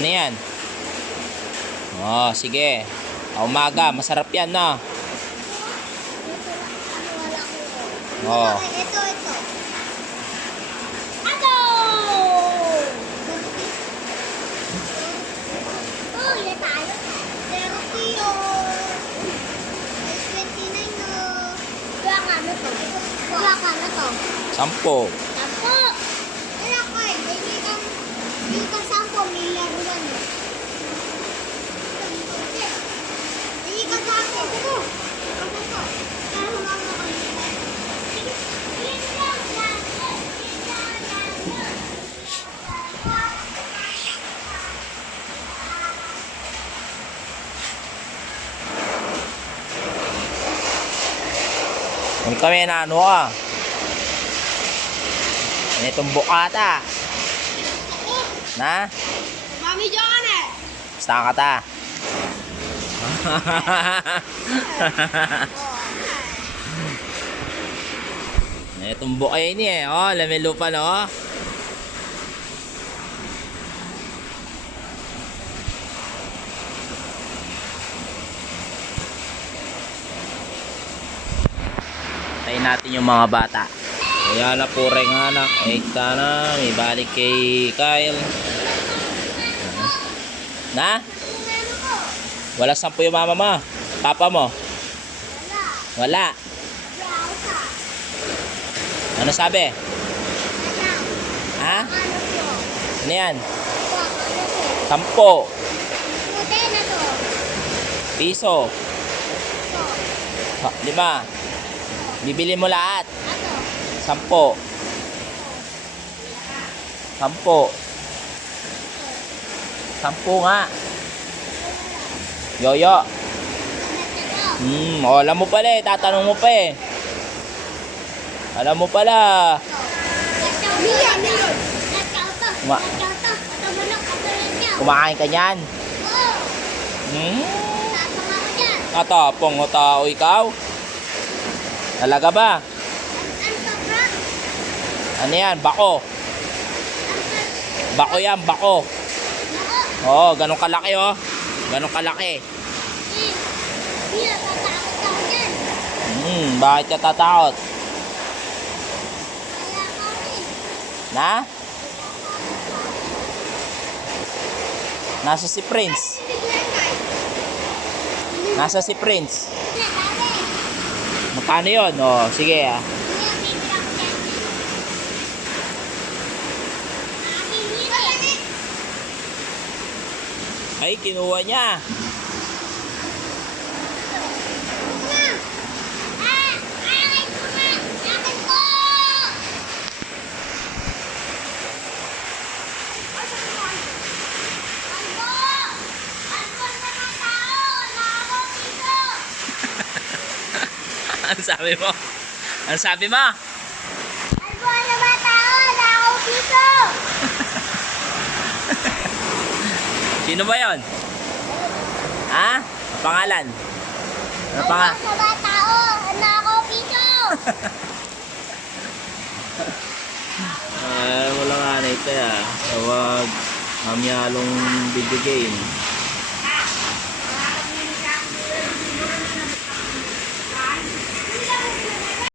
Ano yan? Oh, sige. Umaga, masarap yan, no? Oh. Ito. Ano? Oh, yan tayo. 30 yun. 29 no. Kaya ka na to. Kaya ka na to. 10. Sampo. Wala ko eh. Hindi ka 10. May laruan eh. Hindi ka sa akin. Ito. Ano to? Kaya humama ko. Kung kami na ano ka. Itong bukata. Na? Mami dyan eh. Basta ka ta. Itong bukay ini eh. Oh, lamilupa no. Tayin natin yung mga bata. Kaya na po rin anak. Ekta na. May balik kay Kyle. Na? Wala 10 yung mama mo. Papa mo? Wala. Ano sabi? Ha? Ano yan? 10 piso. 5. Bibili mo lahat. 10. 10. 10 nga. Yoyo. Alam mo pala eh. Tatanong mo pa eh. Alam mo pala. Kumakain ka niyan? Katapong o tao ikaw? Talaga ba? Ano yan? Bako. Bako yan, bako. Oo, ganun kalaki oh. Ganun kalaki. Bakit ka tatakot? Na? Nasa si Prince. Nasa si Prince. Magkano yun? Oh, sige ah. Ay, kinuha niya. Ano sabi mo? Ano sabi mo? Albo na ba tao? Nakaw piso! Sino ba yon? Ha? Ang pangalan? Ano pangalan? Albo na ba tao? Nakaw piso! Wala nga na ito ah. Tawag mamyalong video game.